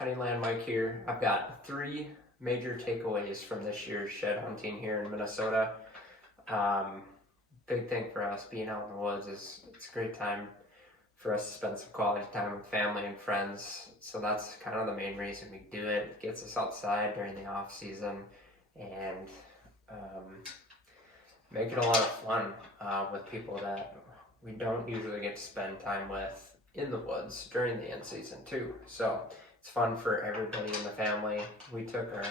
Honeyland Mike here. I've got three major takeaways from this year's shed hunting here in Minnesota. Um, Big thing for us being out in the woods is it's a great time for us to spend some quality time with family and friends. So that's kind of the main reason we do it. It gets us outside during the off season and make it a lot of fun with people that we don't usually get to spend time with in the woods during the in season too. So it's fun for everybody in the family. We took our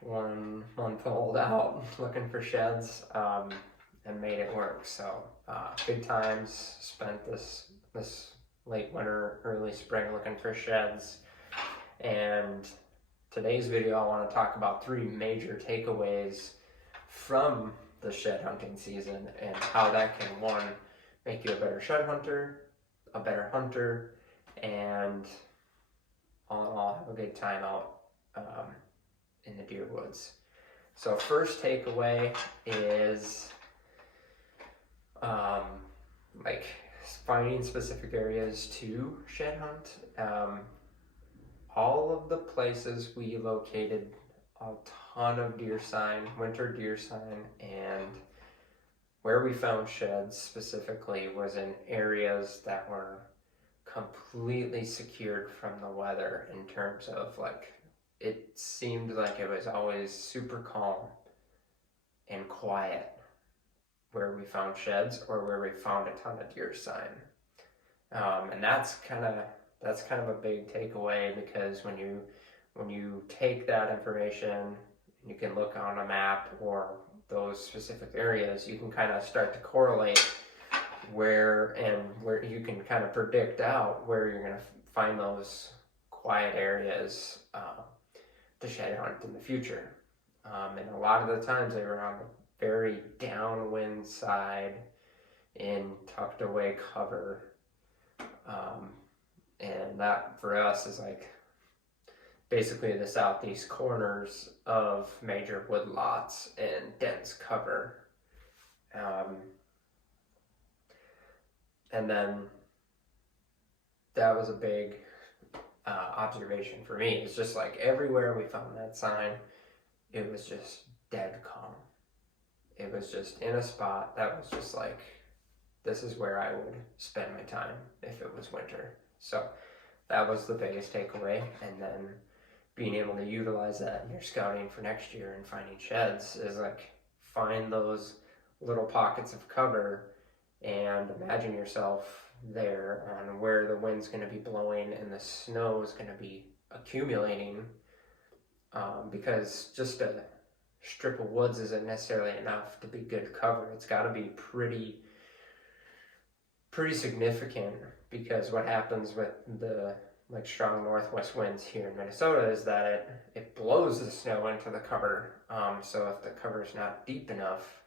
1 month old out looking for sheds and made it work. So good times spent this late winter, early spring looking for sheds. And today's video I want to talk about three major takeaways from the shed hunting season and how that can, one, make you a better shed hunter, a better hunter, and all in all have a good time out in the deer woods. So first takeaway is like finding specific areas to shed hunt. All of the places we located a ton of deer sign, winter deer sign, and where we found sheds specifically was in areas that were completely secured from the weather in terms of like, it seemed like it was always super calm and quiet where we found sheds or where we found a ton of deer sign. And that's kind of a big takeaway, because when you take that information, you can look on a map or those specific areas, you can kind of start to correlate where you can kind of predict out where you're going to find those quiet areas to shed hunt in the future. And a lot of the times they were on the very downwind side in tucked away cover. And that for us is like basically the southeast corners of major woodlots and dense cover. And then that was a big observation for me. It's just like everywhere we found that sign, it was just dead calm. It was just in a spot that was just like, this is where I would spend my time if it was winter. So that was the biggest takeaway. And then being able to utilize that in your scouting for next year and finding sheds is like, find those little pockets of cover and imagine yourself there on where the wind's going to be blowing and the snow is going to be accumulating, because just a strip of woods isn't necessarily enough to be good cover. It's got to be pretty significant, because what happens with the strong northwest winds here in Minnesota is that it blows the snow into the cover. So if the cover's not deep enough,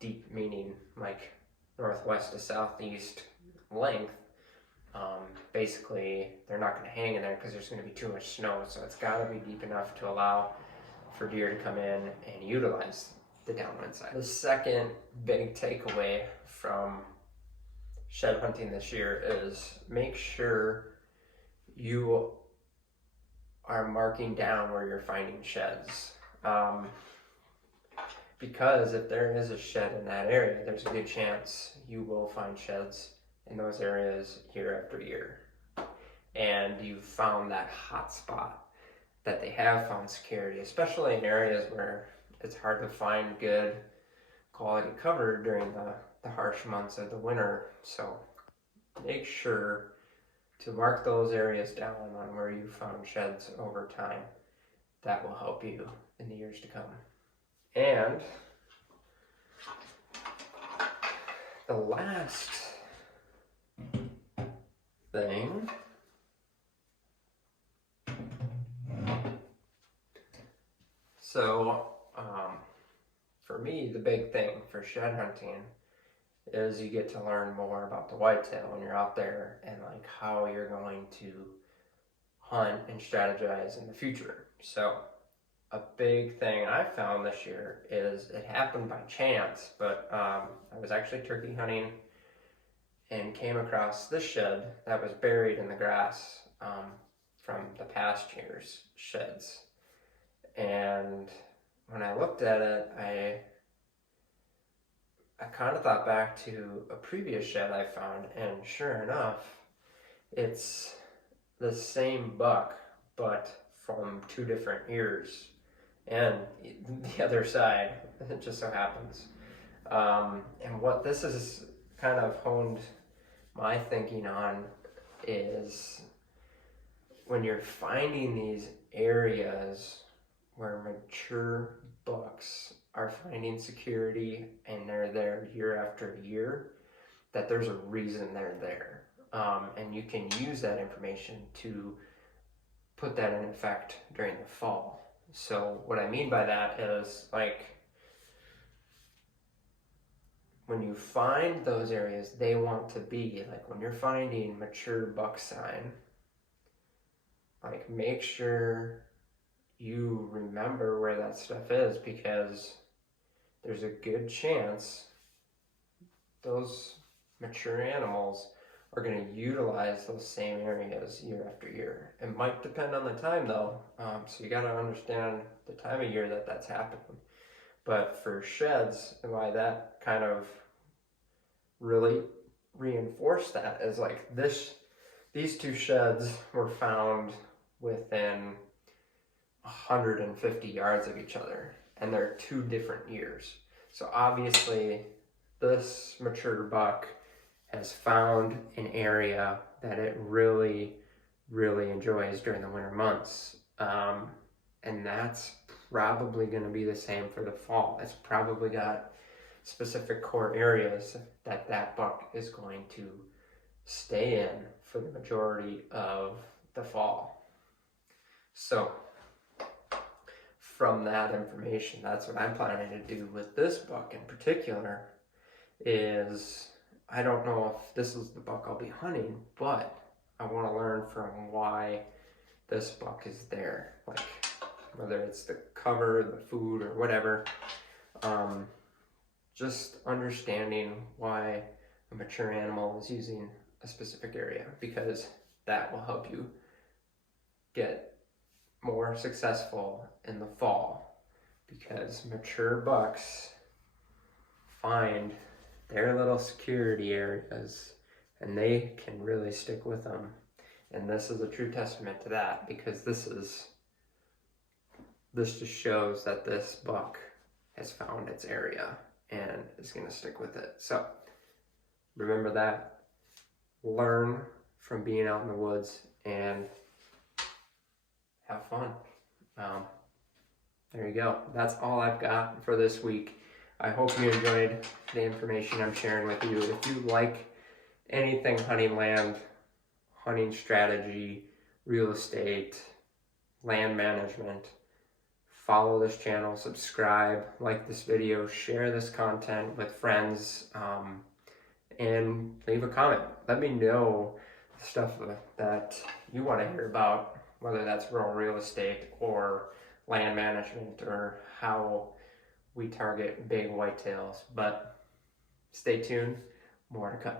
deep meaning like northwest to southeast length, basically they're not going to hang in there because there's going to be too much snow. So it's got to be deep enough to allow for deer to come in and utilize the downwind side. The second big takeaway from shed hunting this year is make sure you are marking down where you're finding sheds. Because if there is a shed in that area, there's a good chance you will find sheds in those areas year after year. And you've found that hot spot that they have found security, especially in areas where it's hard to find good quality cover during the harsh months of the winter. So make sure to mark those areas down on where you found sheds over time. That will help you in the years to come. And the last thing for me, the big thing for shed hunting is you get to learn more about the whitetail when you're out there and like how you're going to hunt and strategize in the future. So a big thing I found this year is, it happened by chance, but I was actually turkey hunting and came across this shed that was buried in the grass from the past year's sheds. And when I looked at it, I kind of thought back to a previous shed I found, and sure enough, it's the same buck, but from 2 different ears, and the other side, it just so happens. And what this has kind of honed my thinking on is when you're finding these areas where mature bucks are finding security and they're there year after year, that there's a reason they're there. And you can use that information to put that in effect during the fall. So what I mean by that is, like, when you find those areas they want to be, like when you're finding mature buck sign, like, make sure you remember where that stuff is, because there's a good chance those mature animals are going to utilize those same areas year after year. It might depend on the time though, so you got to understand the time of year that that's happening. But for sheds, and why that kind of really reinforced that is, like, these 2 sheds were found within 150 yards of each other, and they're 2 different years. So obviously this mature buck has found an area that it really, really enjoys during the winter months. And that's probably going to be the same for the fall. It's probably got specific core areas that that buck is going to stay in for the majority of the fall. So from that information, that's what I'm planning to do with this buck in particular. Is, I don't know if this is the buck I'll be hunting, but I want to learn from why this buck is there, like whether it's the cover, the food, or whatever. Just understanding why a mature animal is using a specific area, because that will help you get more successful in the fall, because mature bucks find their little security areas and they can really stick with them. And this is a true testament to that, because this just shows that this buck has found its area and is going to stick with it. So remember that, learn from being out in the woods, and have fun. There you go. That's all I've got for this week. I hope you enjoyed the information I'm sharing with you. If you like anything hunting land, hunting strategy, real estate, land management, follow this channel, subscribe, like this video, share this content with friends, and leave a comment. Let me know stuff that you want to hear about, whether that's rural real estate or land management, or how we target big whitetails. But stay tuned, more to come.